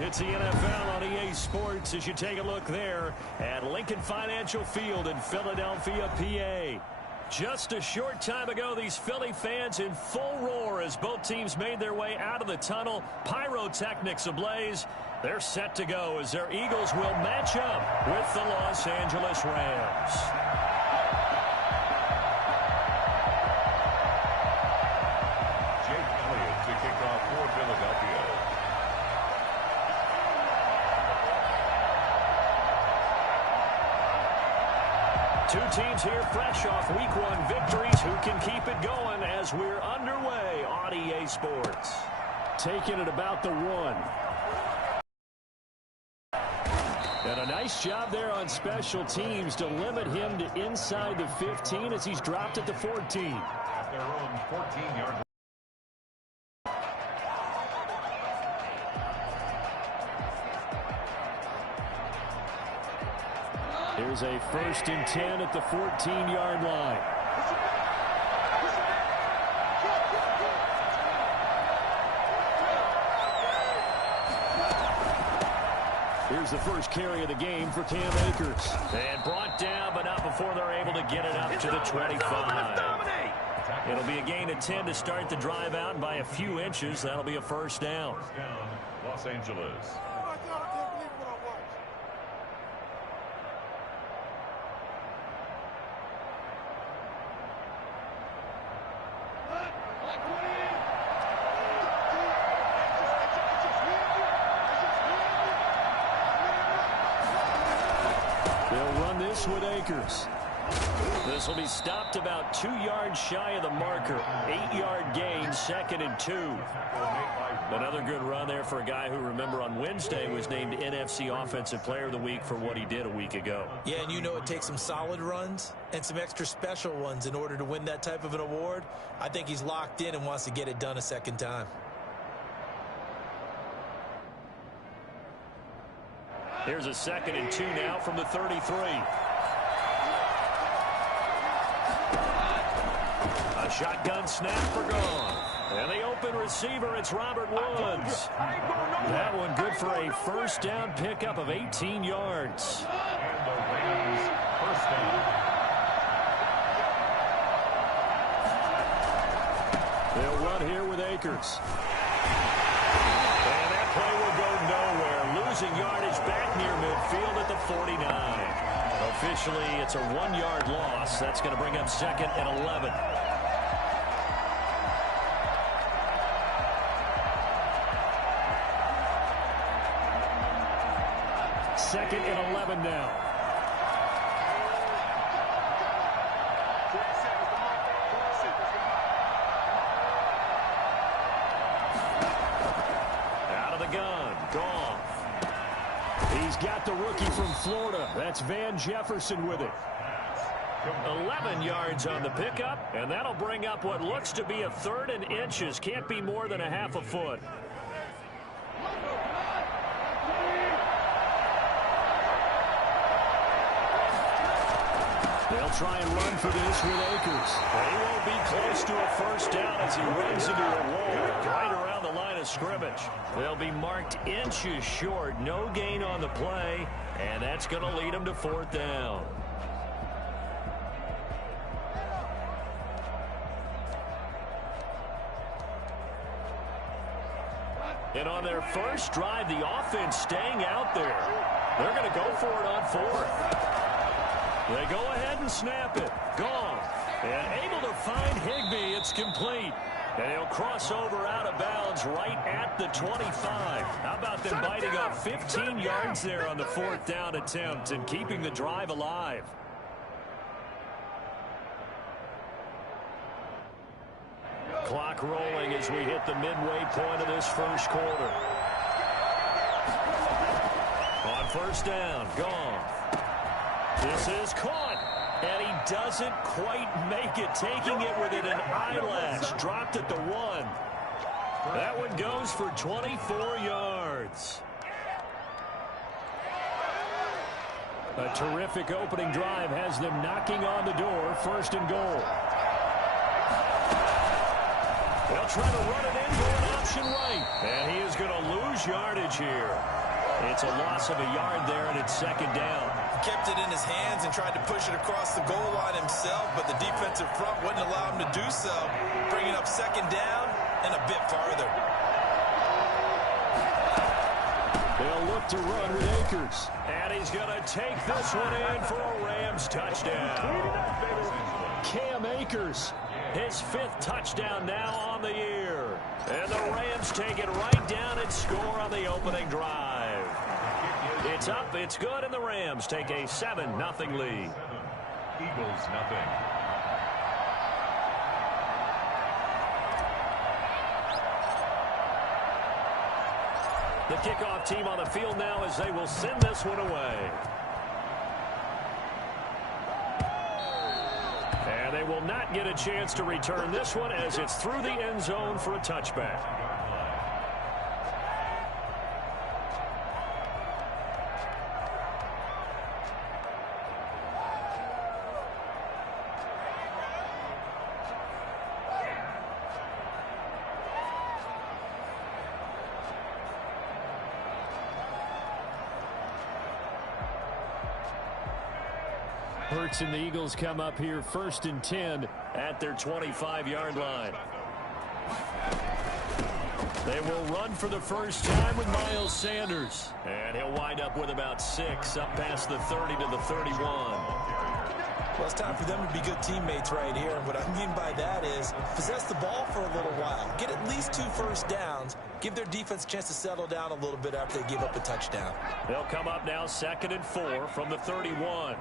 It's the NFL on EA Sports as you take a look there at Lincoln Financial Field in Philadelphia, PA. Just a short time ago, these Philly fans in full roar as both teams made their way out of the tunnel. Pyrotechnics ablaze. They're set to go as their Eagles will match up with the Los Angeles Rams. To kick off for Philadelphia. Two teams here fresh off Week 1 victories. Who can keep it going as we're underway on EA Sports? Taking it about the 1. And a nice job there on special teams to limit him to inside the 15 as he's dropped it to 14. At their own 14-yard line. Here's a 1st and 10 at the 14-yard line. Here's the first carry of the game for Cam Akers. And brought down, but not before they're able to get it up to the 25. It'll be a gain of 10 to start the drive out, and by a few inches, that'll be a first down. First down, Los Angeles. They'll run this with Akers. This will be stopped about 2 yards shy of the marker. 8-yard gain, 2nd and 2. Another good run there for a guy who, remember, on Wednesday was named NFC Offensive Player of the Week for what he did a week ago. Yeah, and you know it takes some solid runs and some extra special ones in order to win that type of an award. I think he's locked in and wants to get it done a second time. Here's a 2nd and 2 now from the 33. A shotgun snap for gone. And the open receiver, it's Robert Woods. That one good for a first down pickup of 18 yards. And the Rams first down. They'll run here with Akers. And that play will go nowhere. Losing yardage back near midfield at the 49. Officially, it's a 1-yard loss. That's going to bring up 2nd and 11. Second and 11 now. Out of the gun, Goff. He's got the rookie from Florida. That's Van Jefferson with it. 11 yards on the pickup, and that'll bring up what looks to be a 3rd and inches. Can't be more than a half a foot. They'll try and run for this with Akers. But he won't be close to a first down as he runs into a wall right around the line of scrimmage. They'll be marked inches short. No gain on the play, and that's going to lead them to 4th down. And on their first drive, the offense staying out there. They're going to go for it on 4th. They go ahead and snap it. Gone. And able to find Higbee. It's complete. And he'll cross over out of bounds right at the 25. How about them biting off 15 yards there on the 4th down attempt and keeping the drive alive? Clock rolling as we hit the midway point of this first quarter. On first down, gone. This is caught, and he doesn't quite make it, taking it within an eyelash. Dropped at the 1. That one goes for 24 yards. A terrific opening drive has them knocking on the door. 1st and goal. They'll try to run it in for an option right. And he is going to lose yardage here. It's a loss of a yard there, and it's second down. He kept it in his hands and tried to push it across the goal line himself, but the defensive front wouldn't allow him to do so, bringing up second down and a bit farther. They'll look to run with Akers. And he's going to take this one in for a Rams touchdown. Cam Akers, his 5th touchdown now on the year. And the Rams take it right down and score on the opening drive. It's up, it's good, and the Rams take a 7-0 lead. Eagles, nothing. The kickoff team on the field now as they will send this one away. And they will not get a chance to return this one as it's through the end zone for a touchback. Hurts and the Eagles come up here 1st and 10 at their 25-yard line. They will run for the first time with Miles Sanders. And he'll wind up with about 6 up past the 30 to the 31. Well, it's time for them to be good teammates right here. And what I mean by that is possess the ball for a little while. Get at least 2 first downs. Give their defense a chance to settle down a little bit after they give up a touchdown. They'll come up now 2nd and 4 from the 31.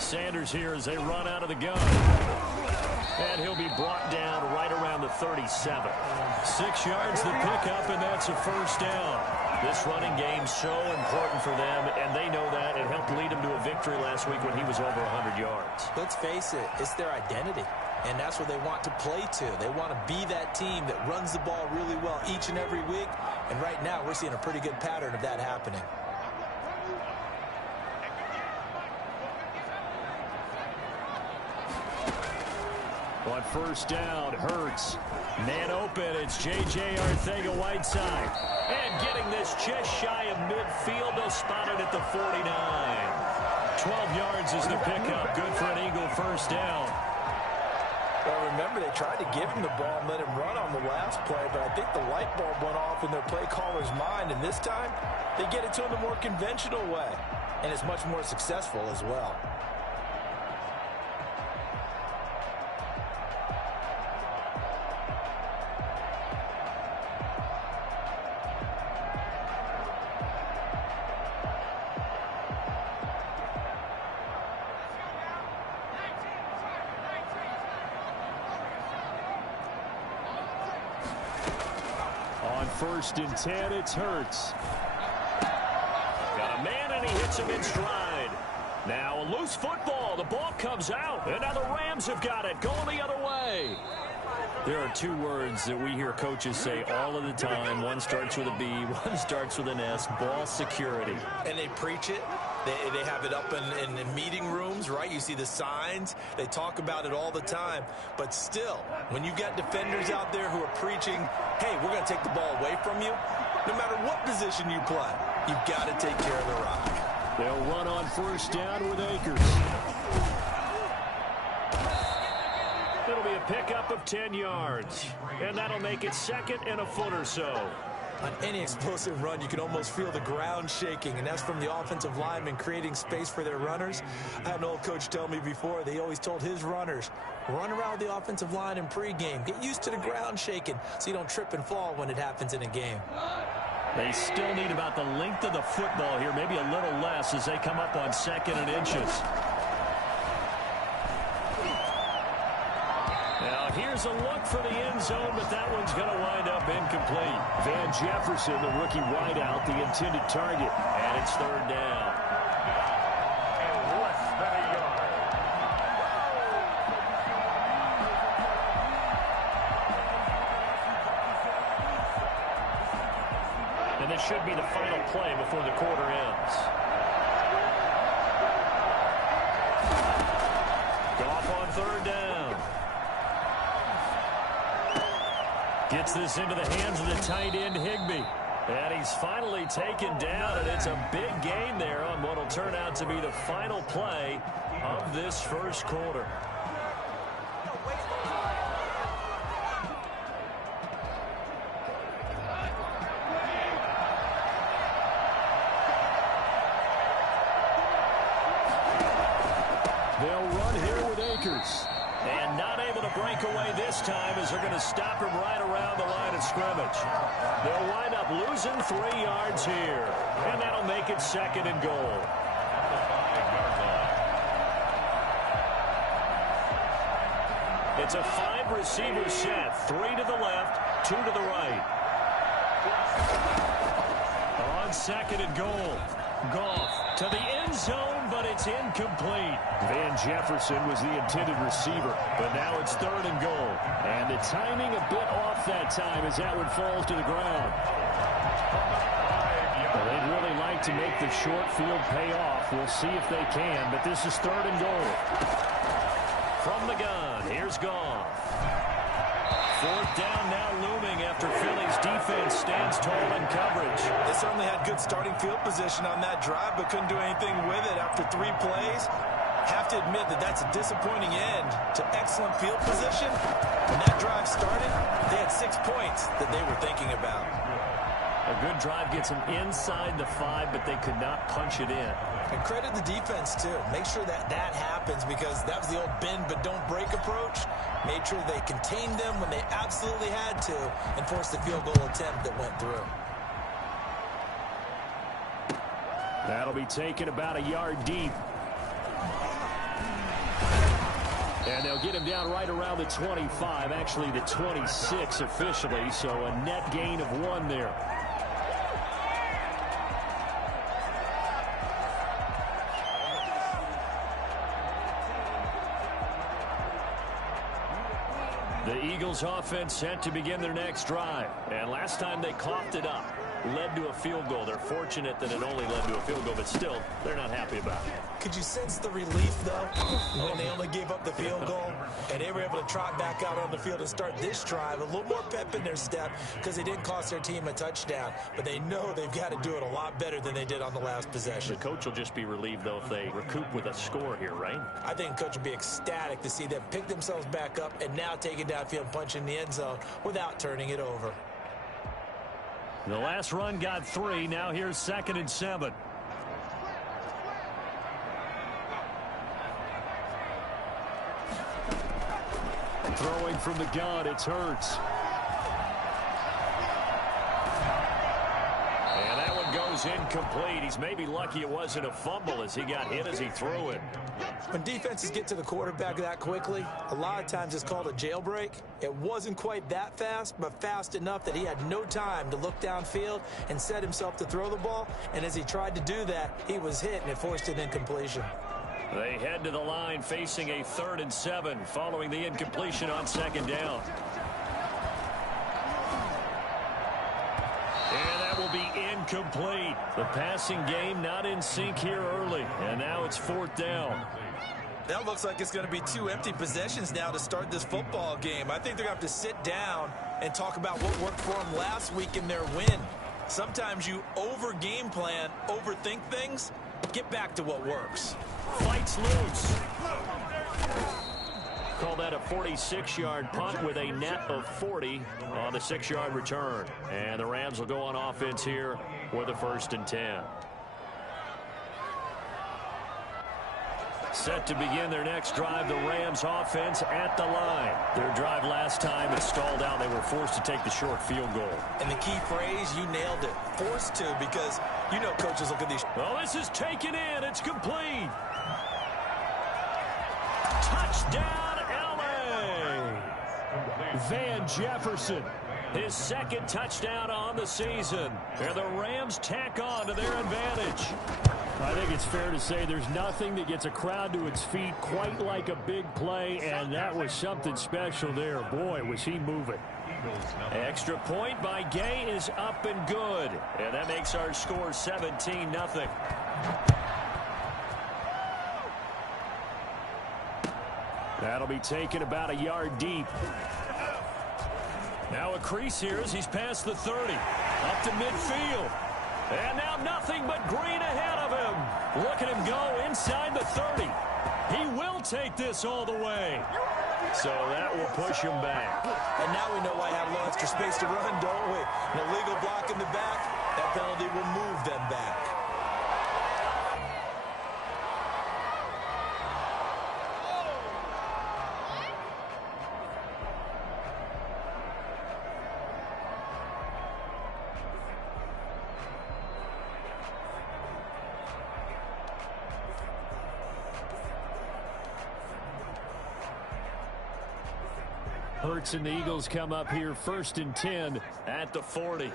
Sanders here as they run out of the gun. And he'll be brought down right around the 37. 6 yards the pickup, and that's a first down. This running game so important for them, and they know that. It helped lead them to a victory last week when he was over 100 yards. Let's face it, it's their identity, and that's what they want to play to. They want to be that team that runs the ball really well each and every week, and right now we're seeing a pretty good pattern of that happening. On first down, Hurts. Man open, it's J.J. Arcega-Whiteside. And getting this just shy of midfield, they'll spot it at the 49. 12 yards is the pickup. Good for an Eagle first down. Well, remember, they tried to give him the ball and let him run on the last play, but I think the light bulb went off in their play caller's mind, and this time they get it to him the more conventional way, and it's much more successful as well. First and 10, it's Hurts. Got a man, and he hits him in stride. Now a loose football. The ball comes out, and now the Rams have got it, going the other way. There are 2 words that we hear coaches say all of the time. One starts with a B, one starts with an S, ball security. And they preach it. They have it up in meeting rooms, right? You see the signs. They talk about it all the time. But still, when you got defenders out there who are preaching, hey, we're going to take the ball away from you, no matter what position you play, you've got to take care of the rock. They'll run on first down with Akers. It'll be a pickup of 10 yards. And that'll make it 2nd and a foot or so. On any explosive run, you can almost feel the ground shaking, and that's from the offensive linemen creating space for their runners. I had an old coach tell me before, they always told his runners, run around the offensive line in pregame. Get used to the ground shaking so you don't trip and fall when it happens in a game. They still need about the length of the football here, maybe a little less as they come up on 2nd and inches. Now here's a look for the end zone, but that one's going to wind up incomplete. Van Jefferson, the rookie wideout, the intended target, and it's 3rd down. Less than a yard. And this should be the final play before the quarter ends. Gets this into the hands of the tight end, Higbee. And he's finally taken down, and it's a big gain there on what will turn out to be the final play of this first quarter. They'll run here with Akers. And not able to break away this time as they're going to stop him right around the line of scrimmage. They'll wind up losing 3 yards here. And that'll make it 2nd and goal. It's a 5-receiver set. 3 to the left, 2 to the right. On 2nd and goal. Goff to the end zone, but it's incomplete. Van Jefferson was the intended receiver, but now it's 3rd and goal. And the timing a bit off that time as that one falls to the ground. Well, they'd really like to make the short field pay off. We'll see if they can, but this is 3rd and goal. From the gun, here's Goff. 4th down now looming after Philly's defense stands tall in coverage. They certainly had good starting field position on that drive, but couldn't do anything with it after 3 plays. Have to admit that that's a disappointing end to excellent field position. When that drive started, they had 6 points that they were thinking about. A good drive gets them inside the 5, but they could not punch it in. And credit the defense, too. Make sure that happens, because that was the old bend but don't break approach. Made sure they contained them when they absolutely had to and forced the field goal attempt that went through. That'll be taken about a yard deep. And they'll get him down right around the 25, actually the 26 officially, so a net gain of 1 there. The Eagles offense set to begin their next drive. And last time they coughed it up, led to a field goal. They're fortunate that it only led to a field goal, but still, they're not happy about it. Could you sense the relief, though, when they only gave up the field goal and they were able to trot back out on the field and start this drive? A little more pep in their step because they didn't cost their team a touchdown, but they know they've got to do it a lot better than they did on the last possession. The coach will just be relieved, though, if they recoup with a score here, right? I think the coach will be ecstatic to see them pick themselves back up and now take it downfield and punch in the end zone without turning it over. The last run got 3. Now here's 2nd and 7. Throwing from the gun, it's Hurts. And that one goes incomplete. He's maybe lucky it wasn't a fumble as he got hit as he threw it. When defenses get to the quarterback that quickly, a lot of times it's called a jailbreak. It wasn't quite that fast, but fast enough that he had no time to look downfield and set himself to throw the ball. And as he tried to do that, he was hit and it forced an incompletion. They head to the line facing a 3rd and 7 following the incompletion on 2nd down. And that will be incomplete. The passing game not in sync here early. And now it's 4th down. That looks like it's going to be 2 empty possessions now to start this football game. I think they're going to have to sit down and talk about what worked for them last week in their win. Sometimes you over-game plan, overthink things. Get back to what works. Fights loose. Call that a 46-yard punt with a net of 40 on the 6-yard return. And the Rams will go on offense here with a 1st and 10. Set to begin their next drive, the Rams offense at the line. Their drive last time, it stalled out. They were forced to take the short field goal. And the key phrase, you nailed it. Forced to, because you know coaches look at these. Well, this is taken in. It's complete. Touchdown, L.A. Van Jefferson. His 2nd touchdown on the season. And the Rams tack on to their advantage. I think it's fair to say there's nothing that gets a crowd to its feet quite like a big play, and that was something special there. Boy, was he moving. Extra point by Gay is up and good. And that makes our score 17-0. That'll be taken about a yard deep. Now a crease here as he's past the 30. Up to midfield. And now nothing but green ahead of him. Look at him go inside the 30. He will take this all the way. So that will push him back. And now we know why I have a little extra space to run, don't we? An illegal block in the back. That penalty will move them back. Hurts and the Eagles come up here 1st and 10 at the 40.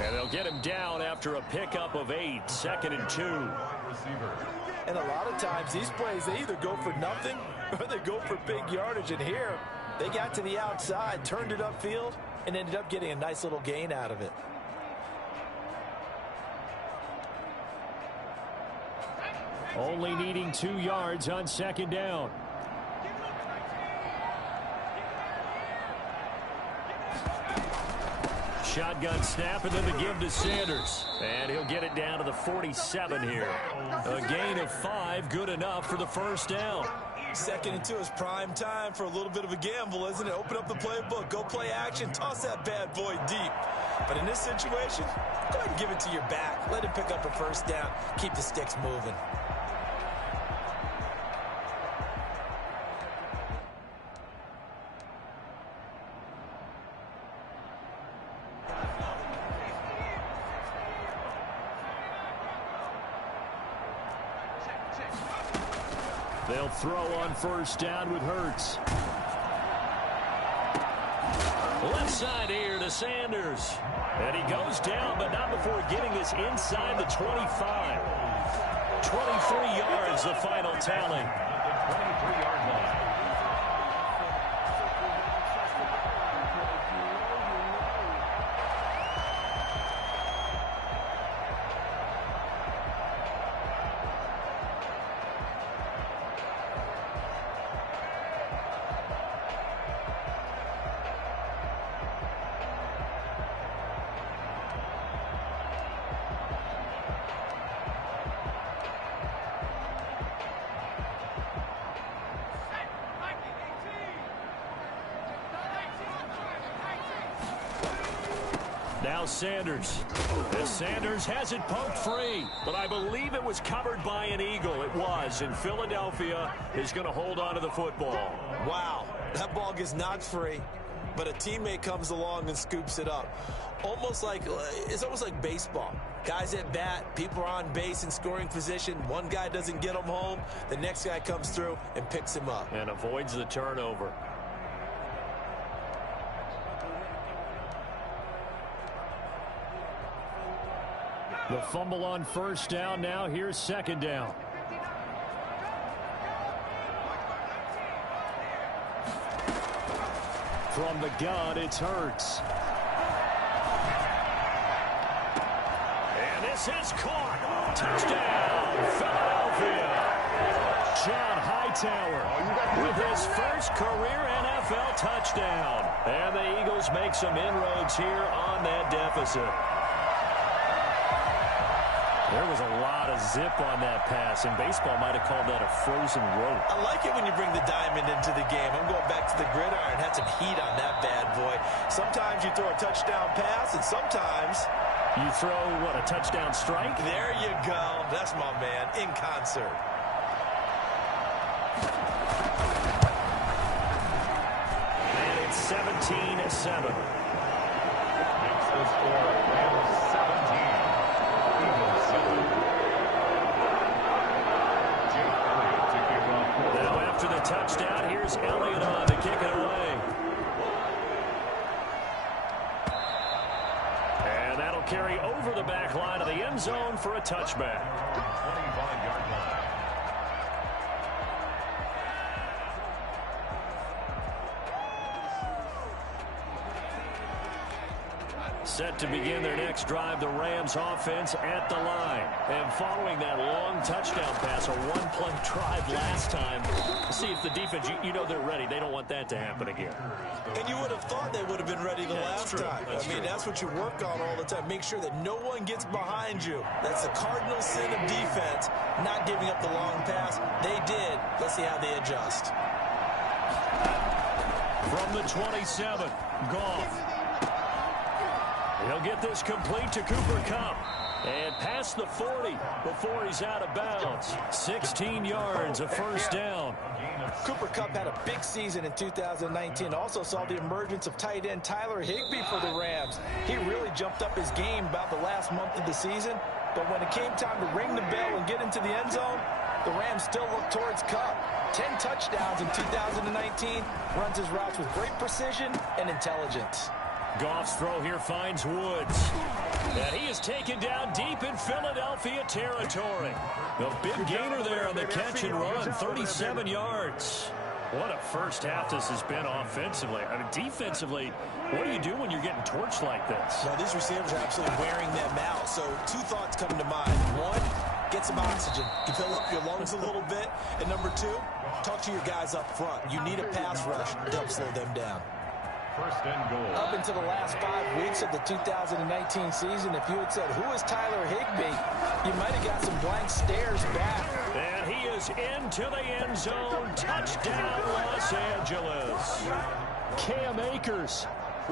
And they'll get him down after a pickup of 8, 2nd and 2. And a lot of times these plays, they either go for nothing or they go for big yardage. And here, they got to the outside, turned it upfield, and ended up getting a nice little gain out of it. Only needing 2 yards on 2nd down. Shotgun snap and then the give to Sanders. And he'll get it down to the 47 here. A gain of 5, good enough for the 1st down. 2nd and 2 is prime time for a little bit of a gamble, isn't it? Open up the playbook, go play action, toss that bad boy deep. But in this situation, go ahead and give it to your back. Let him pick up a 1st down. Keep the sticks moving. They'll throw on 1st down with Hurts. Left side here to Sanders. And he goes down, but not before getting this inside the 25. 23 yards, the final tally. 23-yard line. Now Sanders. As Sanders has it pumped free, but I believe it was covered by an Eagle. It was, and Philadelphia is going to hold on to the football. Wow, that ball gets knocked free, but a teammate comes along and scoops it up. It's almost like baseball. Guys at bat, people are on base in scoring position. One guy doesn't get him home. The next guy comes through and picks him up. And avoids the turnover. The fumble on 1st down. Now here's 2nd down. From the gun, it's Hurts. And this is caught. Touchdown, Philadelphia. John Hightower with his first career NFL touchdown. And the Eagles make some inroads here on that deficit. There was a lot of zip on that pass, and baseball might have called that a frozen rope. I like it when you bring the diamond into the game. I'm going back to the gridiron. Had some heat on that bad boy. Sometimes you throw a touchdown pass, and sometimes you throw, what, a touchdown strike? There you go. That's my man, in concert. And it's 17-7. Makes the score Rams 17. Eagles 7. Jake Elliott to kick off. Now after the touchdown, here's Elliott on to kick it away. And that'll carry over the back line of the end zone for a touchback. 25-yard line. Set to begin their next drive, the Rams offense at the line. And following that long touchdown pass, a one-play drive last time, see if the defense, you know they're ready. They don't want that to happen again. And you would have thought they would have been ready the last time. I mean, that's what you work on all the time. Make sure that no one gets behind you. That's the cardinal sin of defense, not giving up the long pass. They did. Let's see how they adjust. From the 27, Goff. He'll get this complete to Cooper Kupp. And past the 40 before he's out of bounds. 16 yards, a first down. Cooper Kupp had a big season in 2019. Also saw the emergence of tight end Tyler Higbee for the Rams. He really jumped up his game about the last month of the season. But when it came time to ring the bell and get into the end zone, the Rams still look towards Kupp. 10 touchdowns in 2019. Runs his routes with great precision and intelligence. Goff's throw here finds Woods. And he is taken down deep in Philadelphia territory. The big gainer there on the catch and run, 37 yards. What a first half this has been offensively. I mean, defensively, what do you do when you're getting torched like this? Well, these receivers are absolutely wearing them out. So two thoughts come to mind. One, get some oxygen. You fill up your lungs a little bit. And number two, talk to your guys up front. You need a pass rush to help slow them down. First and goal. Up until the last 5 weeks of the 2019 season, if you had said, who is Tyler Higbee, you might have got some blank stares back. And he is into the end zone. Touchdown, Los Angeles. Cam Akers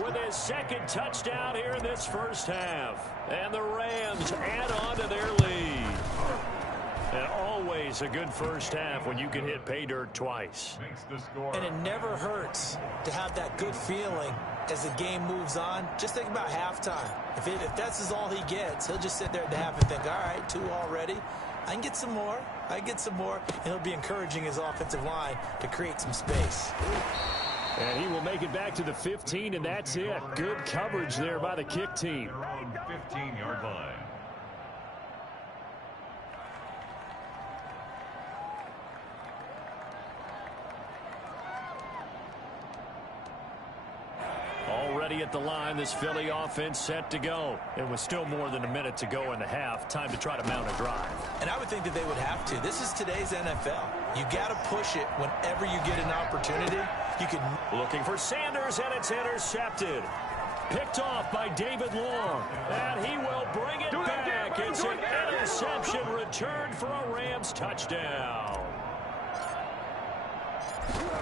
with his second touchdown here in this first half. And the Rams add on to their lead. And always a good first half when you can hit pay dirt twice. And it never hurts to have that good feeling as the game moves on. Just think about halftime. If that's all he gets, he'll just sit there at the half and think, all right, 2 already. I can get some more. I can get some more. And he'll be encouraging his offensive line to create some space. And he will make it back to the 15, and that's it. Good coverage there by the kick team. Around 15-yard line. Already at the line, this Philly offense set to go. It was still more than a minute to go in the half. Time to try to mount a drive. And I would think that they would have to. This is today's NFL. You got to push it whenever you get an opportunity. You can. Looking for Sanders, and it's intercepted. Picked off by David Long. And he will bring it back. It's an interception returned for a Rams touchdown.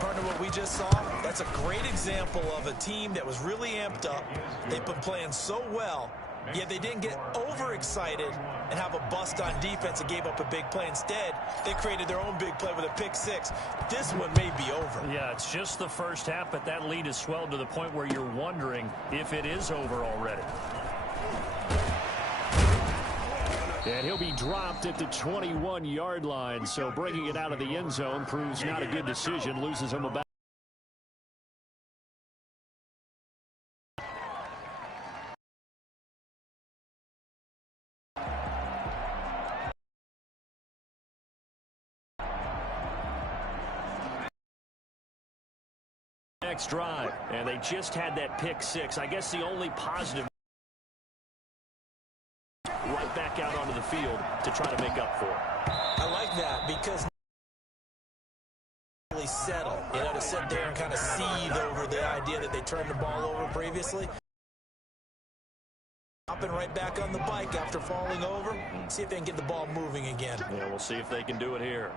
Partner, what we just saw, that's a great example of a team that was really amped up. They've been playing so well, yet they didn't get overexcited and have a bust on defense and gave up a big play. Instead, they created their own big play with a pick six. This one may be over. Yeah, it's just the first half, but that lead has swelled to the point where you're wondering if it is over already. And he'll be dropped at the 21-yard line, so bringing it out of the end zone proves not a good decision. Loses him about. Next drive, and they just had that pick six. I guess the only positive. Right back out onto the field to try to make up for it. I like that because really settle, to sit there and kind of seethe over the idea that they turned the ball over previously. Hopping right back on the bike after falling over. See if they can get the ball moving again. Yeah, we'll see if they can do it here.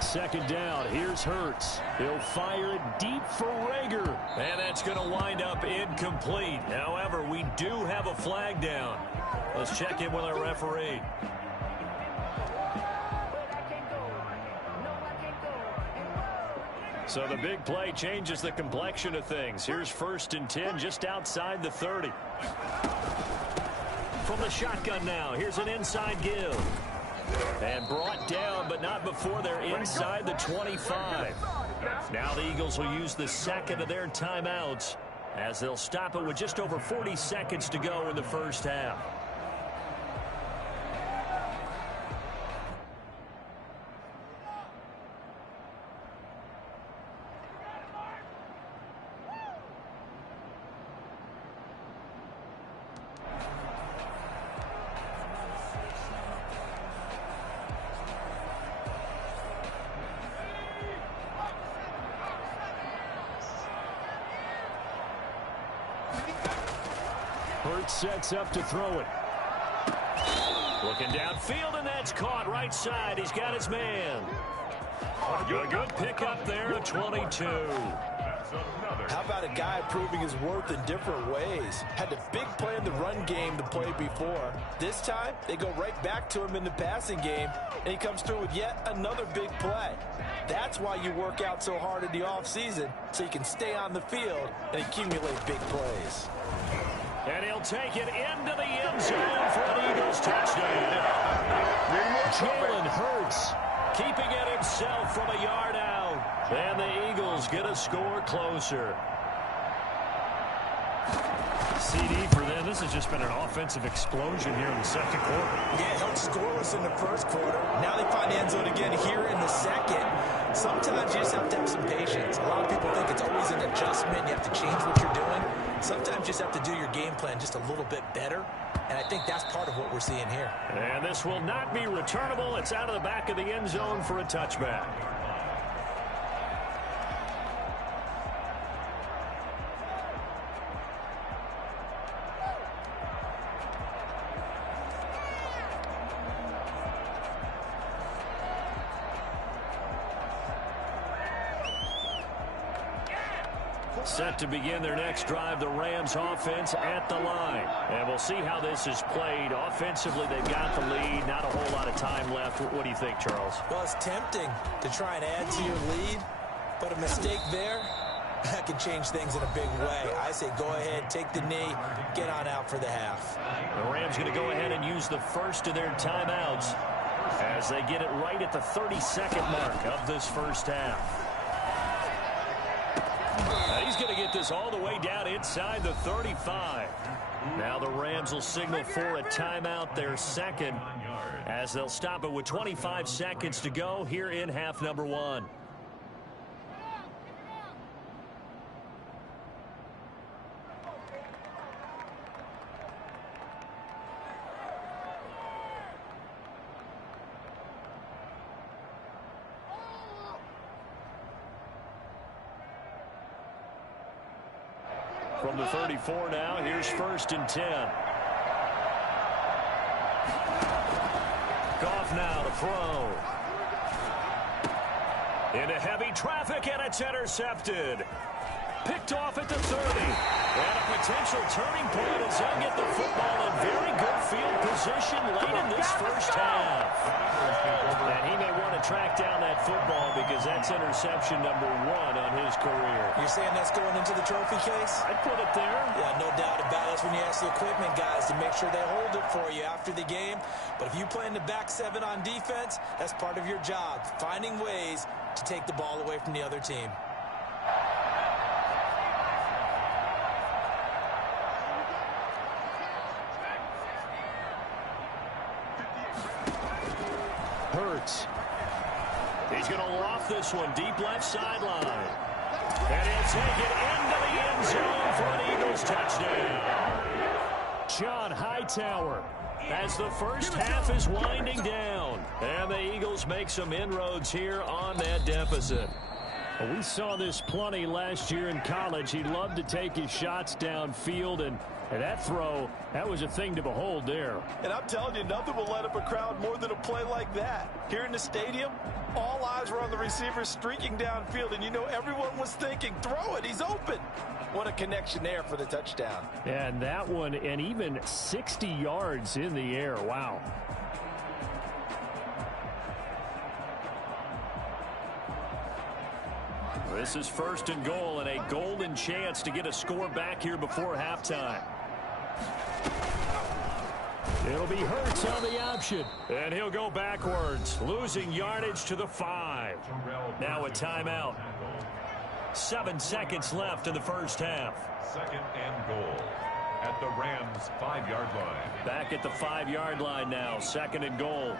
Second down, here's Hurts. He'll fire it deep for Rager. And that's going to wind up incomplete. However, we do have a flag down. Let's check in with our referee. So the big play changes the complexion of things. Here's 1st and 10 just outside the 30. From the shotgun now, here's an inside give. And brought down, but not before they're inside the 25. Now the Eagles will use the second of their timeouts as they'll stop it with just over 40 seconds to go in the first half. Hurts sets up to throw it. Looking downfield, and that's caught right side. He's got his man. A good pickup there, a 22. How about a guy proving his worth in different ways? Had a big play in the run game to play before. This time, they go right back to him in the passing game, and he comes through with yet another big play. That's why you work out so hard in the offseason, so you can stay on the field and accumulate big plays. And he'll take it into the end zone for an Eagles touchdown. Jalen Hurts keeping it himself from a yard out. And the Eagles get a score closer. CD for them. This has just been an offensive explosion here in the second quarter. Yeah, held scoreless in the first quarter. Now they find the end zone again here in the second. Sometimes you just have to have some patience. A lot of people think it's always an adjustment. You have to change what you're doing. Sometimes you just have to do your game plan just a little bit better. And I think that's part of what we're seeing here. And this will not be returnable. It's out of the back of the end zone for a touchback. Set to begin their next drive, the Rams offense at the line. And we'll see how this is played. Offensively, they've got the lead. Not a whole lot of time left. What do you think, Charles? Well, it's tempting to try and add to your lead, but a mistake there, that can change things in a big way. I say go ahead, take the knee, get on out for the half. The Rams going to go ahead and use the first of their timeouts as they get it right at the 32nd mark of this first half. He's going to get this all the way down inside the 35. Now the Rams will signal for a timeout, their second, as they'll stop it with 25 seconds to go here in half number one. From the 34 now, here's 1st and 10. Goff now to throw. Into heavy traffic, and it's intercepted. Picked off at the 30. And a potential turning point as they'll get the football in very good field position late in this first half. And he may want to track down that football because that's interception number 1 on his career. You're saying that's going into the trophy case? I'd put it there. Yeah, no doubt about it. That's when you ask the equipment guys to make sure they hold it for you after the game. But if you play in the back 7 on defense, that's part of your job, finding ways to take the ball away from the other team. Hurts. He's going to loft this one deep left sideline. And he'll take it into the end zone for an Eagles touchdown. John Hightower as the first half is winding down. And the Eagles make some inroads here on that deficit. Well, we saw this plenty last year in college. He loved to take his shots downfield, and that throw, that was a thing to behold there. And I'm telling you, nothing will light up a crowd more than a play like that. Here in the stadium, all eyes were on the receiver streaking downfield, and you know everyone was thinking, throw it, he's open. What a connection there for the touchdown. And that one, and even 60 yards in the air. Wow. This is 1st and goal, and a golden chance to get a score back here before halftime. It'll be Hurts on the option, and he'll go backwards, losing yardage to the 5. Now a timeout. 7 seconds left in the first half. 2nd and goal at the Rams' 5-yard line. Back at the 5-yard line now. 2nd and goal.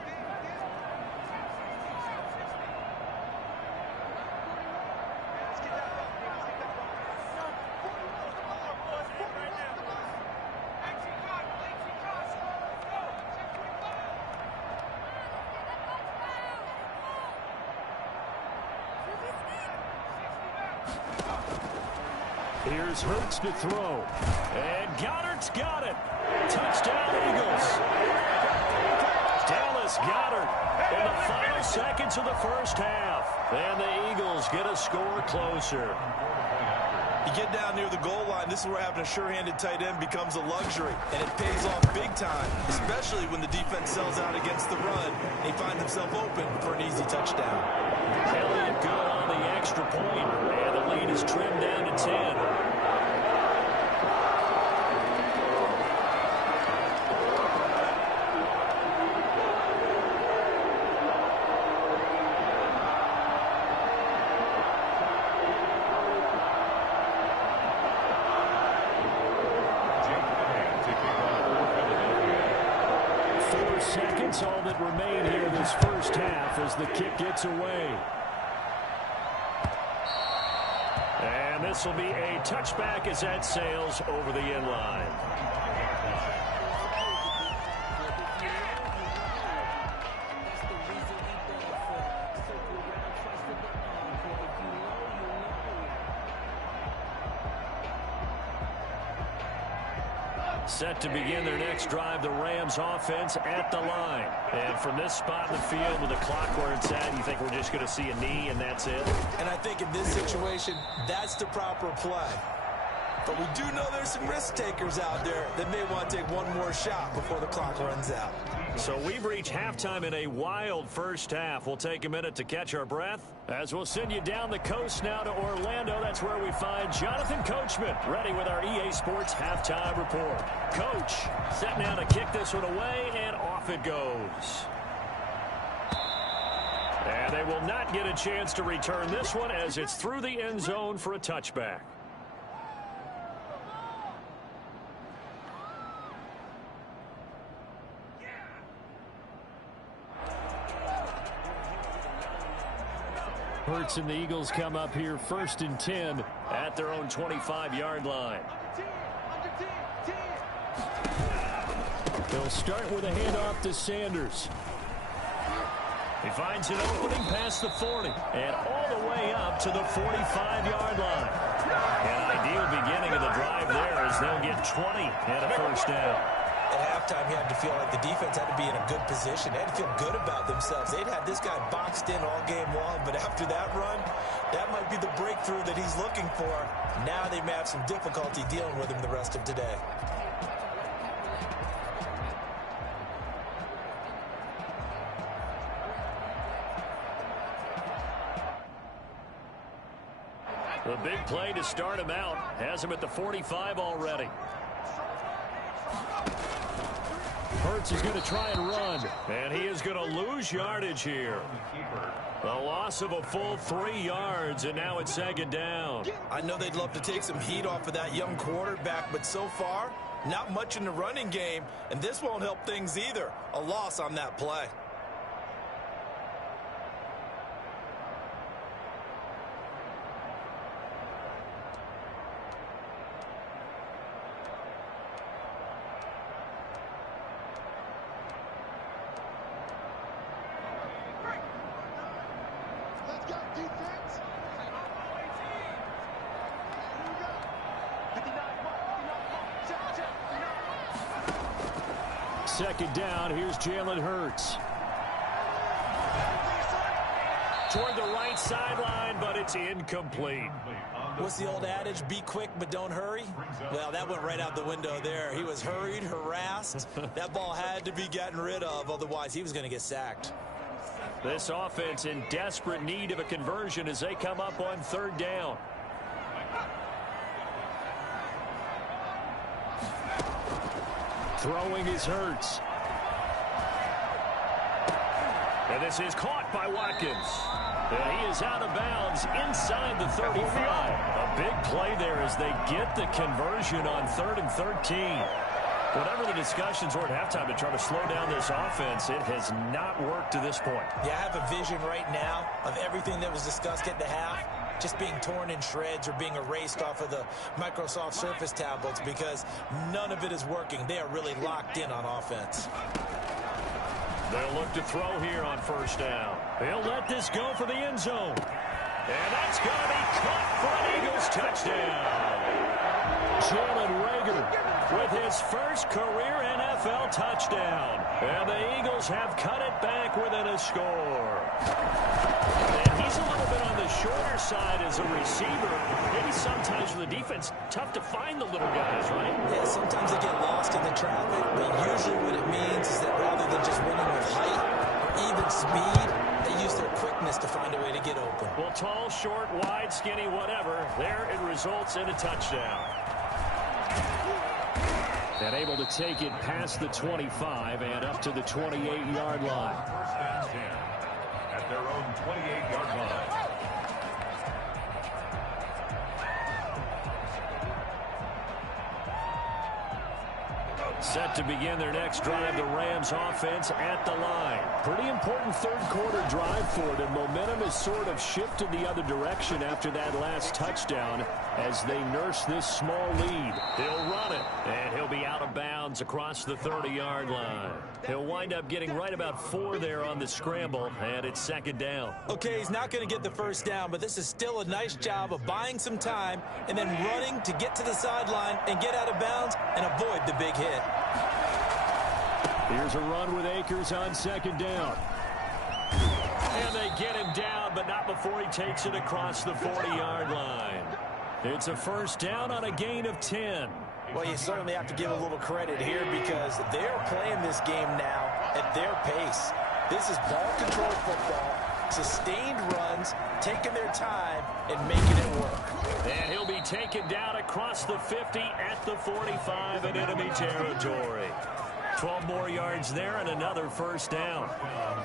Here's Hurts to throw. And Goddard's got it. Touchdown, Eagles. Dallas Goedert in the final seconds of the first half. And the Eagles get a score closer. You get down near the goal line, this is where having a sure-handed tight end becomes a luxury, and it pays off big time, especially when the defense sells out against the run, and he finds himself open for an easy touchdown. Elliott good on the extra point, and the lead is trimmed down to 10. Seconds, all that remain here this first half as the kick gets away. And this will be a touchback as that sails over the end line. Set to begin their next drive, the Rams offense at the line. And from this spot in the field with the clock where it's at, you think we're just going to see a knee and that's it? And I think in this situation, that's the proper play. But we do know there's some risk takers out there that may want to take one more shot before the clock runs out. So we've reached halftime in a wild first half. We'll take a minute to catch our breath as we'll send you down the coast now to Orlando. That's where we find Jonathan Coachman ready with our EA Sports halftime report. Coach, set now to kick this one away, and off it goes. And they will not get a chance to return this one as it's through the end zone for a touchback. Hurts and the Eagles come up here 1st and 10 at their own 25-yard line. They'll start with a handoff to Sanders. He finds an opening past the 40 and all the way up to the 45-yard line. An ideal beginning of the drive there as they'll get 20 and a first down. At halftime, you had to feel like the defense had to be in a good position. They had to feel good about themselves. They'd had this guy boxed in all game long, but after that run, that might be the breakthrough that he's looking for. Now they may have some difficulty dealing with him the rest of today. The big play to start him out has him at the 45 already. Hurts is going to try and run, and he is going to lose yardage here. The loss of a full 3 yards, and now it's 2nd down. I know they'd love to take some heat off of that young quarterback, but so far, not much in the running game, and this won't help things either. A loss on that play. Second down, here's Jalen Hurts. Toward the right sideline, but it's incomplete. What's the old adage? Be quick, but don't hurry? Well, that went right out the window there. He was hurried, harassed. That ball had to be gotten rid of, otherwise he was going to get sacked. This offense in desperate need of a conversion as they come up on 3rd down. Throwing is Hurts. And this is caught by Watkins. And he is out of bounds inside the 35. A big play there as they get the conversion on 3rd and 13. Whatever the discussions were at halftime to try to slow down this offense, it has not worked to this point. Yeah, I have a vision right now of everything that was discussed at the half just being torn in shreds or being erased off of the Microsoft Surface tablets because none of it is working. They are really locked in on offense. They'll look to throw here on 1st down. They'll let this go for the end zone. And that's going to be caught for an Eagles touchdown. Jalen Reagor with his first career NFL touchdown. And the Eagles have cut it back within a score. And he's a little bit on the shorter side as a receiver. Maybe sometimes for the defense, tough to find the little guys, right? Yeah, sometimes they get lost in the traffic, but usually what it means is that rather than just winning with height or even speed, they use their quickness to find a way to get open. Well, tall, short, wide, skinny, whatever, there it results in a touchdown. And able to take it past the 25 and up to the 28-yard line. First and 10 at their own 28-yard line. Set to begin their next drive, the Rams offense at the line. Pretty important third-quarter drive for it, and momentum has sort of shifted the other direction after that last touchdown as they nurse this small lead. He'll run it, and he'll be out of bounds across the 30-yard line. He'll wind up getting right about 4 there on the scramble, and it's 2nd down. Okay, he's not going to get the 1st down, but this is still a nice job of buying some time and then running to get to the sideline and get out of bounds and avoid the big hit. Here's a run with Akers on 2nd down. And they get him down, but not before he takes it across the 40-yard line. It's a 1st down on a gain of 10. Well, you certainly have to give a little credit here because they're playing this game now at their pace. This is ball control football, sustained runs, taking their time, and making it work. And he'll be taken down across the 50 at the 45 in enemy territory. 12 more yards there and another 1st down.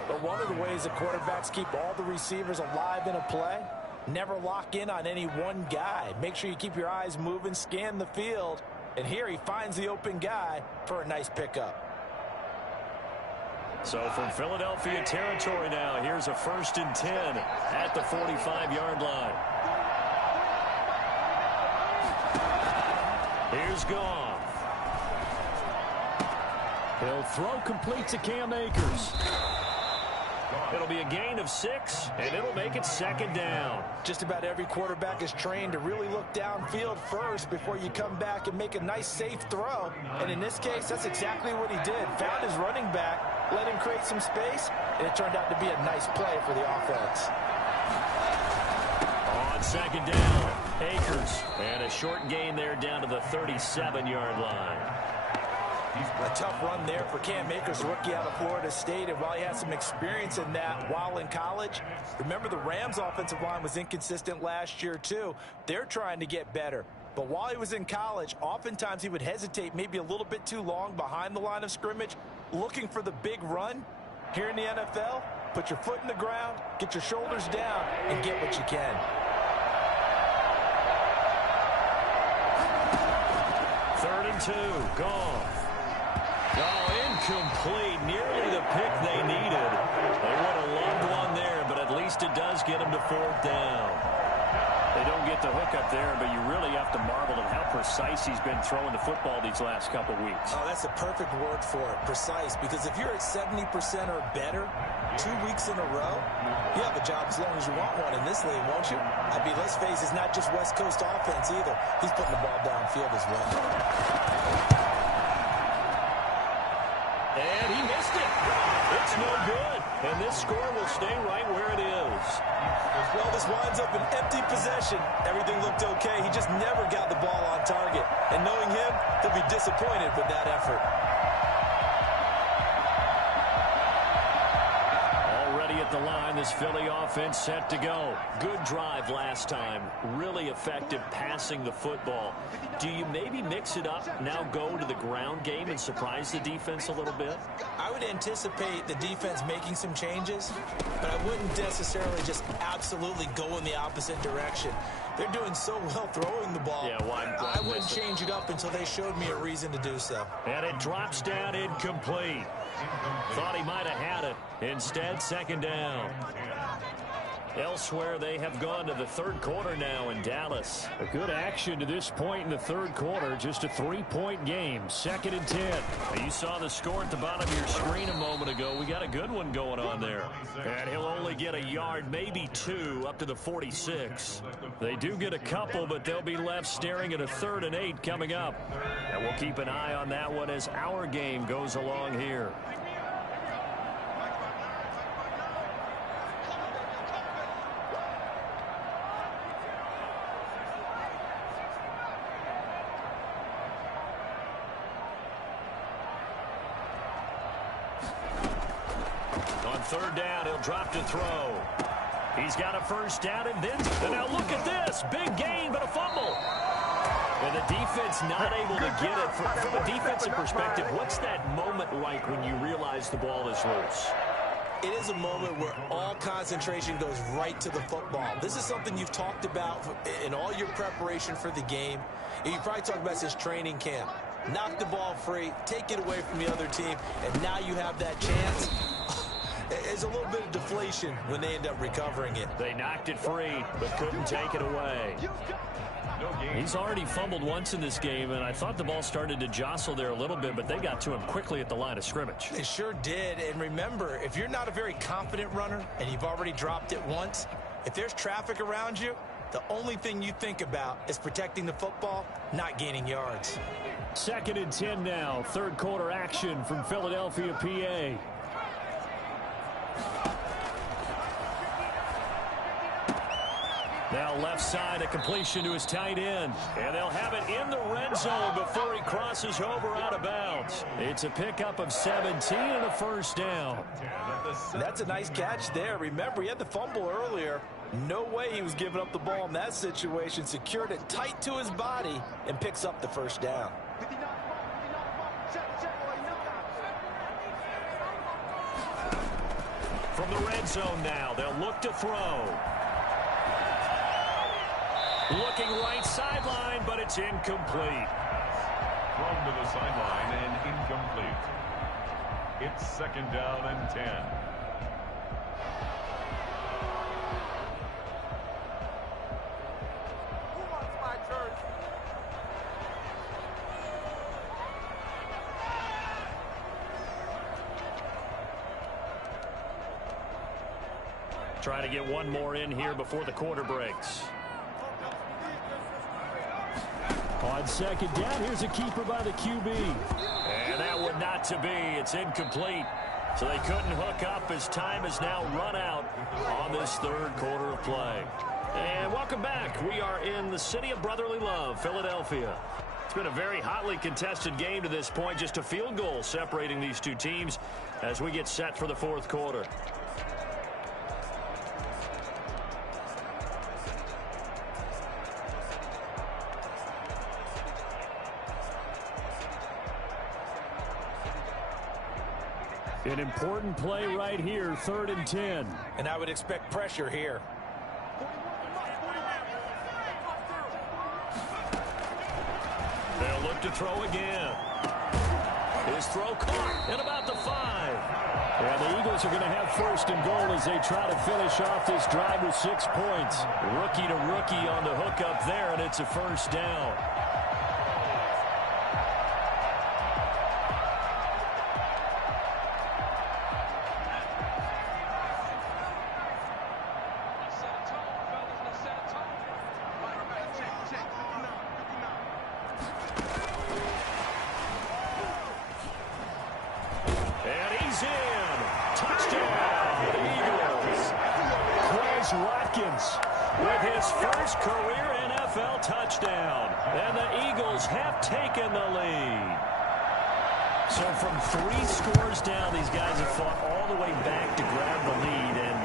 But one of the ways that quarterbacks keep all the receivers alive in a play, never lock in on any one guy. Make sure you keep your eyes moving, scan the field. And here he finds the open guy for a nice pickup. So from Philadelphia territory now, here's a 1st and 10 at the 45-yard line. Here's Goff. He'll throw complete to Cam Akers. It'll be a gain of 6, and it'll make it 2nd down. Just about every quarterback is trained to really look downfield first before you come back and make a nice, safe throw. And in this case, that's exactly what he did. Found his running back, let him create some space, and it turned out to be a nice play for the offense. On 2nd down, Akers. And a short gain there down to the 37-yard line. A tough run there for Cam Akers, rookie out of Florida State. And while he had some experience in that while in college, remember the Rams' offensive line was inconsistent last year too. They're trying to get better. But while he was in college, oftentimes he would hesitate maybe a little bit too long behind the line of scrimmage, looking for the big run. Here in the NFL, put your foot in the ground, get your shoulders down, and get what you can. Third and 2, Goff. Oh, incomplete. Nearly the pick they needed. They would have loved one there, but at least it does get them to 4th down. They don't get the hook up there, but you really have to marvel at how precise he's been throwing the football these last couple weeks. Oh, that's the perfect word for it, precise, because if you're at 70% or better 2 weeks in a row, you have a job as long as you want one in this league, won't you? I mean, let's face it, it's not just West Coast offense either. He's putting the ball downfield as well. And he missed it. It's no good. And this score will stay right where it is. Well, this winds up an empty possession. Everything looked okay. He just never got the ball on target. And knowing him, he'll be disappointed with that effort. Already at at the line. This Philly offense set to go. Good drive last time. Really effective passing the football. Do you maybe mix it up, now go to the ground game and surprise the defense a little bit? I would anticipate the defense making some changes, but I wouldn't necessarily just absolutely go in the opposite direction. They're doing so well throwing the ball. Yeah, I wouldn't change it up until they showed me a reason to do so. And it drops down incomplete. Thought he might have had it. Instead, second down. Elsewhere, they have gone to the third quarter now in Dallas. A good action to this point in the third quarter. Just a 3-point game. 2nd and 10. You saw the score at the bottom of your screen a moment ago. We got a good one going on there. And he'll only get a yard, maybe 2, up to the 46. They do get a couple, but they'll be left staring at a 3rd and 8 coming up. And we'll keep an eye on that one as our game goes along here. Third down, he'll drop to throw. He's got a first down, and now look at this. Big gain, but a fumble. And the defense not able to get it. From a defensive perspective, what's that moment like when you realize the ball is loose? It is a moment where all concentration goes right to the football. This is something you've talked about in all your preparation for the game. And you probably talked about since training camp. Knock the ball free, take it away from the other team, and now you have that chance. There's a little bit of deflation when they end up recovering it. They knocked it free, but couldn't take it away. He's already fumbled once in this game, and I thought the ball started to jostle there a little bit, but they got to him quickly at the line of scrimmage. They sure did, and remember, if you're not a very confident runner and you've already dropped it once, if there's traffic around you, the only thing you think about is protecting the football, not gaining yards. 2nd and 10 now. Third quarter action from Philadelphia, PA. Now left side, a completion to his tight end. And they'll have it in the red zone before he crosses over out of bounds. It's a pickup of 17 and a first down. That's a nice catch there. Remember, he had the fumble earlier. No way he was giving up the ball in that situation. Secured it tight to his body and picks up the first down. From the red zone now, they'll look to throw. Looking right sideline, but it's incomplete. Thrown to the sideline and incomplete. It's 2nd down and 10. Who wants my jersey? Try to get one more in here before the quarter breaks. On 2nd down, here's a keeper by the QB. And that one not to be. It's incomplete. So they couldn't hook up as time has now run out on this third quarter of play. And welcome back. We are in the city of brotherly love, Philadelphia. It's been a very hotly contested game to this point. Just a field goal separating these two teams as we get set for the fourth quarter. An important play right here, 3rd and 10. And I would expect pressure here. They'll look to throw again. His throw caught at about the 5. And the Eagles are going to have 1st and goal as they try to finish off this drive with 6 points. Rookie to rookie on the hookup there, and it's a first down. With his first career NFL touchdown. And the Eagles have taken the lead. So from 3 scores down, these guys have fought all the way back to grab the lead. And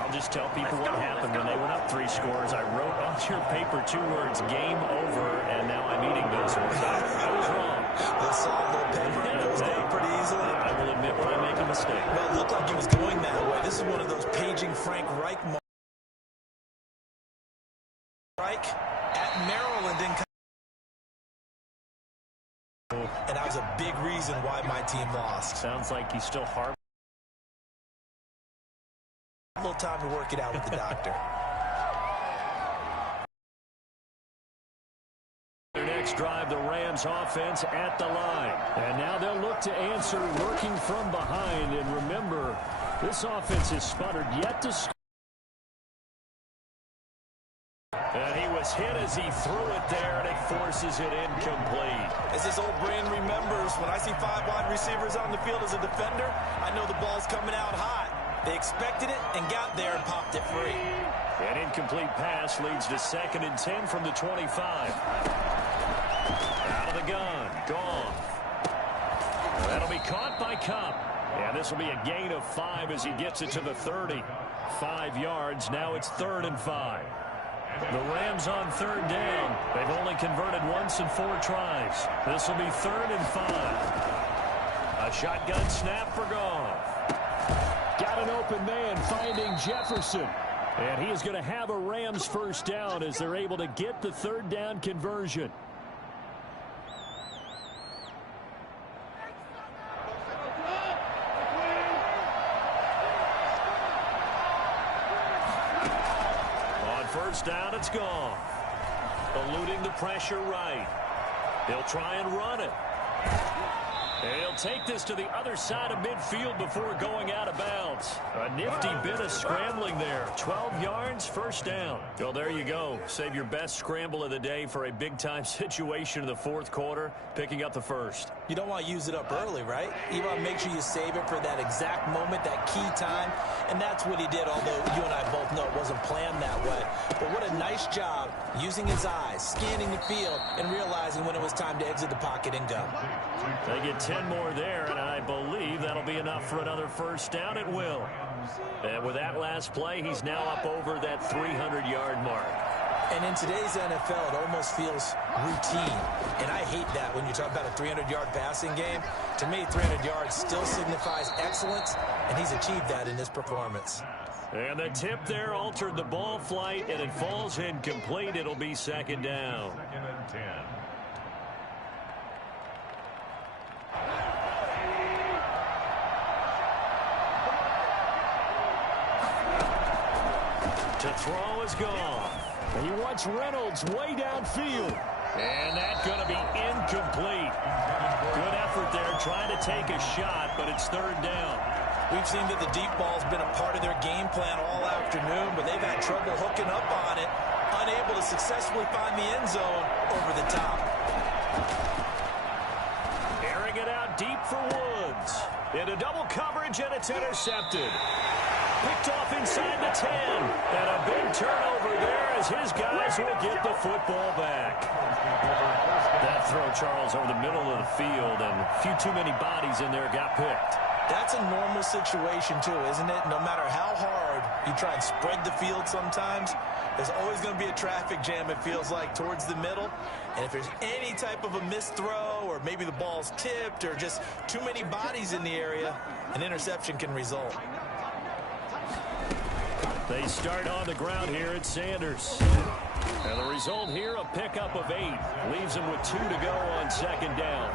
I'll just tell people what happened when they went up 3 scores. I wrote on your paper 2 words, game over, and now I'm eating those words. I was wrong. The solid little paper goes down pretty easily. I will admit when I make a mistake. Well, it looked like it was going that way. This is one of those paging Frank Reich moments. Reich at Maryland in. And that was a big reason why my team lost. Sounds like he's still hard. A little time to work it out with the doctor. Their next drive, the Rams offense at the line. And now they'll look to answer working from behind. And remember, this offense has sputtered yet to score. And he was hit as he threw it there, and it forces it incomplete. As this old brain remembers, when I see 5 wide receivers on the field as a defender, I know the ball's coming out hot. They expected it and got there and popped it free. An incomplete pass leads to 2nd and 10 from the 25. Out of the gun. Gone. That'll be caught by Cup. And this will be a gain of 5 as he gets it to the 30. 5 yards. Now it's 3rd and 5. The Rams on 3rd down. They've only converted once in 4 tries. This will be 3rd and 5. A shotgun snap for Goff. Got an open man finding Jefferson. And he is going to have a Rams first down as they're able to get the 3rd down conversion. First down, it's gone. Eluding the pressure right. He'll try and run it. And he'll take this to the other side of midfield before going out of bounds. A nifty bit of scrambling there. 12 yards, first down. Well, there you go. Save your best scramble of the day for a big-time situation in the 4th quarter, picking up the 1st. You don't want to use it up early, right? You want to make sure you save it for that exact moment, that key time. And that's what he did, although you and I both know it wasn't planned that way. But what a nice job using his eyes, scanning the field, and realizing when it was time to exit the pocket and go. They get 10 more there, and I believe that'll be enough for another first down. It will. And with that last play, he's now up over that 300-yard mark. And in today's NFL, it almost feels routine. And I hate that when you talk about a 300-yard passing game. To me, 300 yards still signifies excellence, and he's achieved that in this performance. And the tip there altered the ball flight, and it falls incomplete. It'll be 2nd down. 2nd and 10. To throw is gone. He wants Reynolds way downfield. And that's going to be incomplete. Good effort there trying to take a shot, but it's 3rd down. We've seen that the deep ball's been a part of their game plan all afternoon, but they've had trouble hooking up on it, unable to successfully find the end zone over the top. Airing it out deep for Woods. Into double coverage, and it's intercepted. Picked off inside the 10. And a big turnover there as his guys will get the football back. That throw, Charles, over the middle of the field, and a few too many bodies in there got picked. That's a normal situation, too, isn't it? No matter how hard you try and spread the field sometimes, there's always going to be a traffic jam, it feels like, towards the middle. And if there's any type of a missed throw, or maybe the ball's tipped, or just too many bodies in the area, an interception can result. They start on the ground here at Sanders. And the result here, a pickup of 8. Leaves them with 2 to go on 2nd down.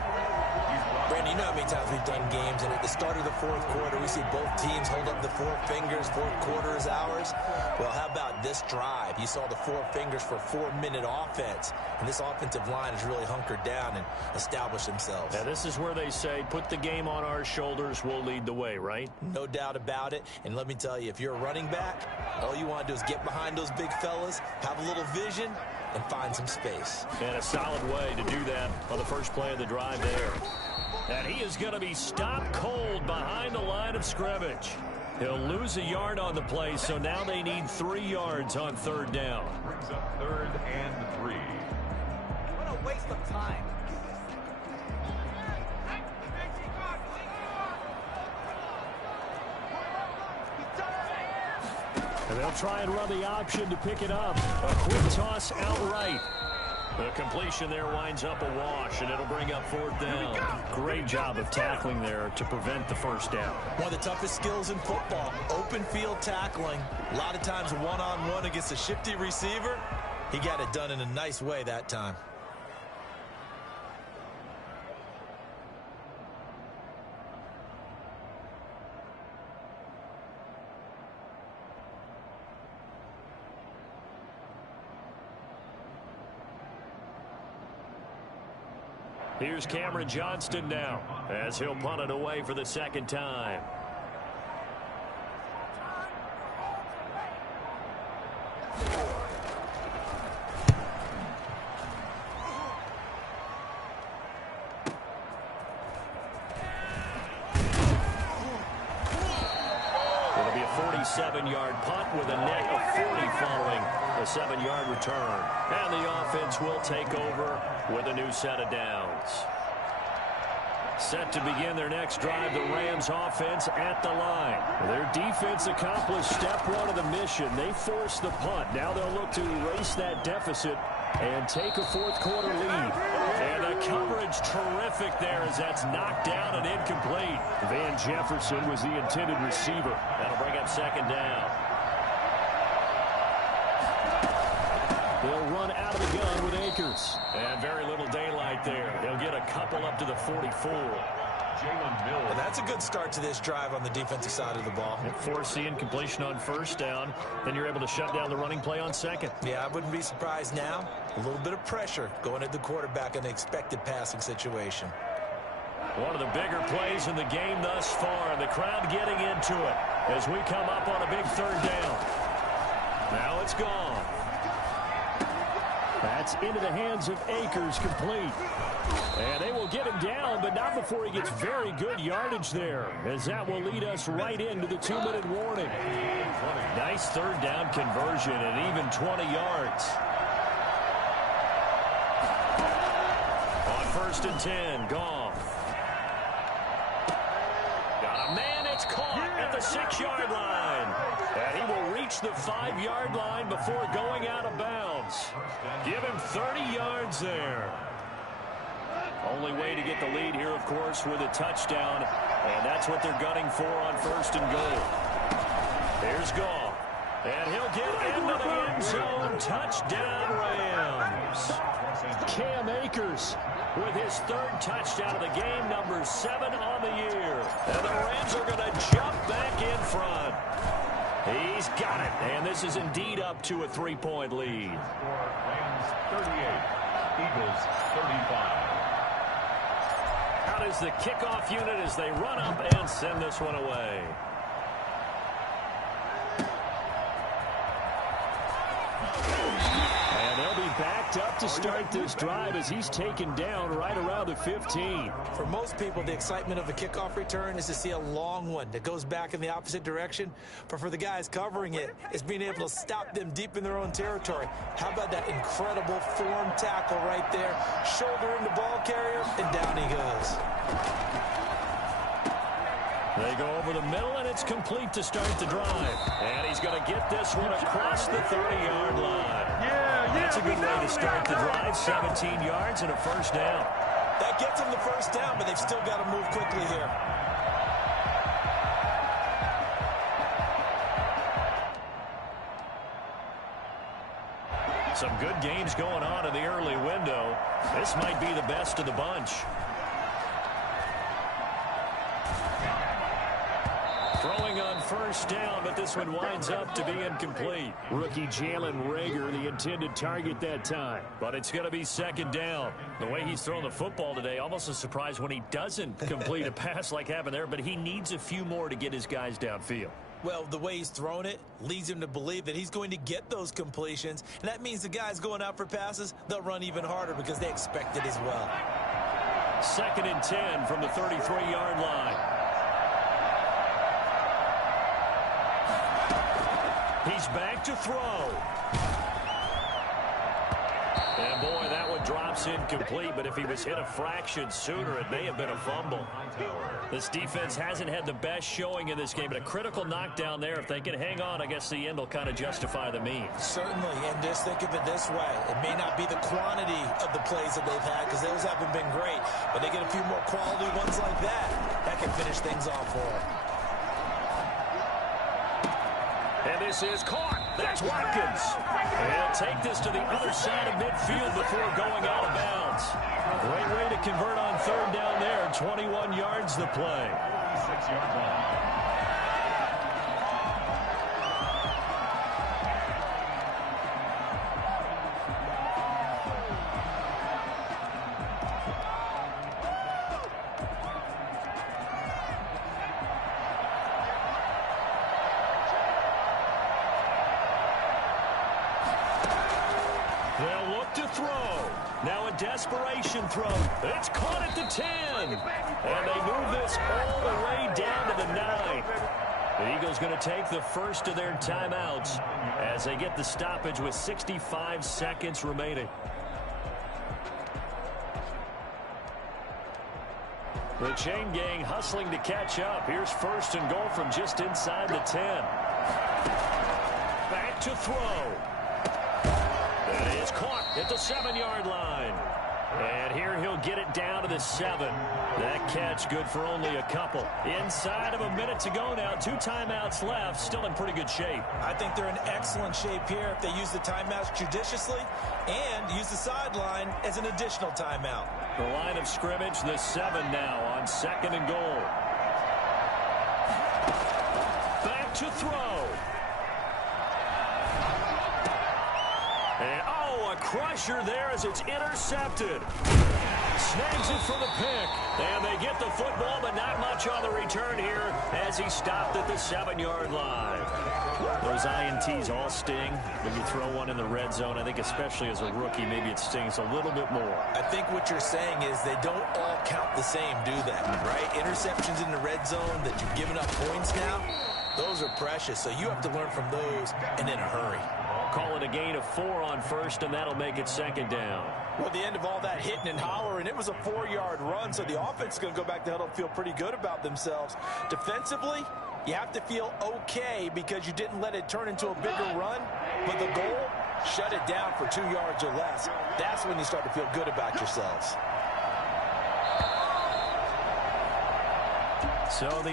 Brandon, you know how many times we've done games, and at the start of the 4th quarter, we see both teams hold up the 4 fingers, 4th quarter is ours. Well, how about this drive? You saw the 4 fingers for 4-minute offense, and this offensive line has really hunkered down and established themselves. Now, this is where they say, put the game on our shoulders, we'll lead the way, right? No doubt about it, and let me tell you, if you're a running back, all you want to do is get behind those big fellas, have a little vision, and find some space. And a solid way to do that on the first play of the drive there. And he is going to be stopped cold behind the line of scrimmage. He'll lose a yard on the play, so now they need 3 yards on 3rd down. Brings up 3rd and 3. What a waste of time. And they'll try and run the option to pick it up. A quick toss outright. The completion there winds up a wash, and it'll bring up 4th down. Great job of tackling there to prevent the first down. One of the toughest skills in football, open field tackling. A lot of times one-on-one against a shifty receiver. He got it done in a nice way that time. Here's Cameron Johnston now as he'll punt it away for the 2nd time. It'll be a 47-yard punt with a net of 40 following a 7-yard return. And the offense will take over with a new set of downs. Set to begin their next drive, the Rams offense at the line. Their defense accomplished step 1 of the mission. They forced the punt. Now they'll look to erase that deficit and take a 4th quarter lead. And the coverage terrific there as that's knocked down and incomplete. Van Jefferson was the intended receiver. That'll bring up 2nd down. They'll run out of the gun with Akers. And very little daylight there. They'll get a couple up to the 44. Well, that's a good start to this drive on the defensive side of the ball. Force the incompletion on 1st down. Then you're able to shut down the running play on 2nd. Yeah, I wouldn't be surprised now. A little bit of pressure going at the quarterback in the expected passing situation. One of the bigger plays in the game thus far. The crowd getting into it as we come up on a big 3rd down. Now it's gone. That's into the hands of Akers, complete. And they will get him down, but not before he gets very good yardage there, as that will lead us right into the 2-minute warning. Nice 3rd down conversion and even 20 yards. On 1st and 10, Goff. Got a man, it's caught at the 6-yard line. And he will reach the 5-yard line before going out of bounds. Give him 30 yards there. Only way to get the lead here, of course, with a touchdown. And that's what they're gunning for on 1st and goal. Here's Goff. And he'll get into the end zone. Touchdown, Rams. Cam Akers with his 3rd touchdown of the game, number 7 on the year. And the Rams are going to jump back in front. He's got it, and this is indeed up to a 3-point lead. Rams 38, Eagles 35. Out is the kickoff unit as they run up and send this one away. And they'll be backed up to start this drive as he's taken down right around the 15. For most people, the excitement of a kickoff return is to see a long one that goes back in the opposite direction. But for the guys covering it, it's being able to stop them deep in their own territory. How about that incredible form tackle right there? Shoulder in the ball carrier, and down he goes. They go over the middle, and it's complete to start the drive. And he's going to get this one across the 30-yard line. That's a good way to start the drive. 17 yards and a 1st down. That gets them the 1st down, but they've still got to move quickly here. Some good games going on in the early window. This might be the best of the bunch. Throwing on 1st down, but this one winds up to be incomplete. Rookie Jalen Reagor, the intended target that time. But it's going to be 2nd down. The way he's thrown the football today, almost a surprise when he doesn't complete a pass like happened there, but he needs a few more to get his guys downfield. Well, the way he's thrown it leads him to believe that he's going to get those completions. And that means the guys going out for passes, they'll run even harder because they expect it as well. 2nd and 10 from the 33-yard line. He's back to throw. And boy, that one drops pass incomplete, but if he was hit a fraction sooner, it may have been a fumble. This defense hasn't had the best showing in this game, but a critical knockdown there. If they can hang on, I guess the end will kind of justify the means. Certainly, and just think of it this way. It may not be the quantity of the plays that they've had because those haven't been great, but they get a few more quality ones like that. That can finish things off for them. And this is caught. That's Watkins. And he'll take this to the other side of midfield before going out of bounds. Great way to convert on third down there. 21 yards the play. 6-yard line. They'll look to throw. Now a desperation throw. It's caught at the 10. And they move this all the way down to the 9. The Eagles going to take the first of their timeouts as they get the stoppage with 65 seconds remaining. The chain gang hustling to catch up. Here's first and goal from just inside the 10. Back to throw. That is caught at the 7-yard line. And here he'll get it down to the 7. That catch good for only a couple. Inside of a minute to go now. 2 timeouts left. Still in pretty good shape. I think they're in excellent shape here if they use the timeouts judiciously and use the sideline as an additional timeout. The line of scrimmage, the 7 now on 2nd and goal. Back to throw. And, a crusher there as it's intercepted. Snags it for the pick. And they get the football, but not much on the return here as he stopped at the 7-yard line. Those INTs all sting when you throw one in the red zone. I think especially as a rookie, maybe it stings a little bit more. I think what you're saying is they don't all count the same, do they? Right? Interceptions in the red zone that you've given up points now, those are precious. So you have to learn from those and in a hurry. Call it a gain of 4 on first, and that'll make it 2nd down. Well, at the end of all that hitting and hollering, it was a 4-yard run, so the offense is going to go back to huddle and feel pretty good about themselves. Defensively, you have to feel okay because you didn't let it turn into a bigger run, but the goal, shut it down for 2 yards or less. That's when you start to feel good about yourselves. So the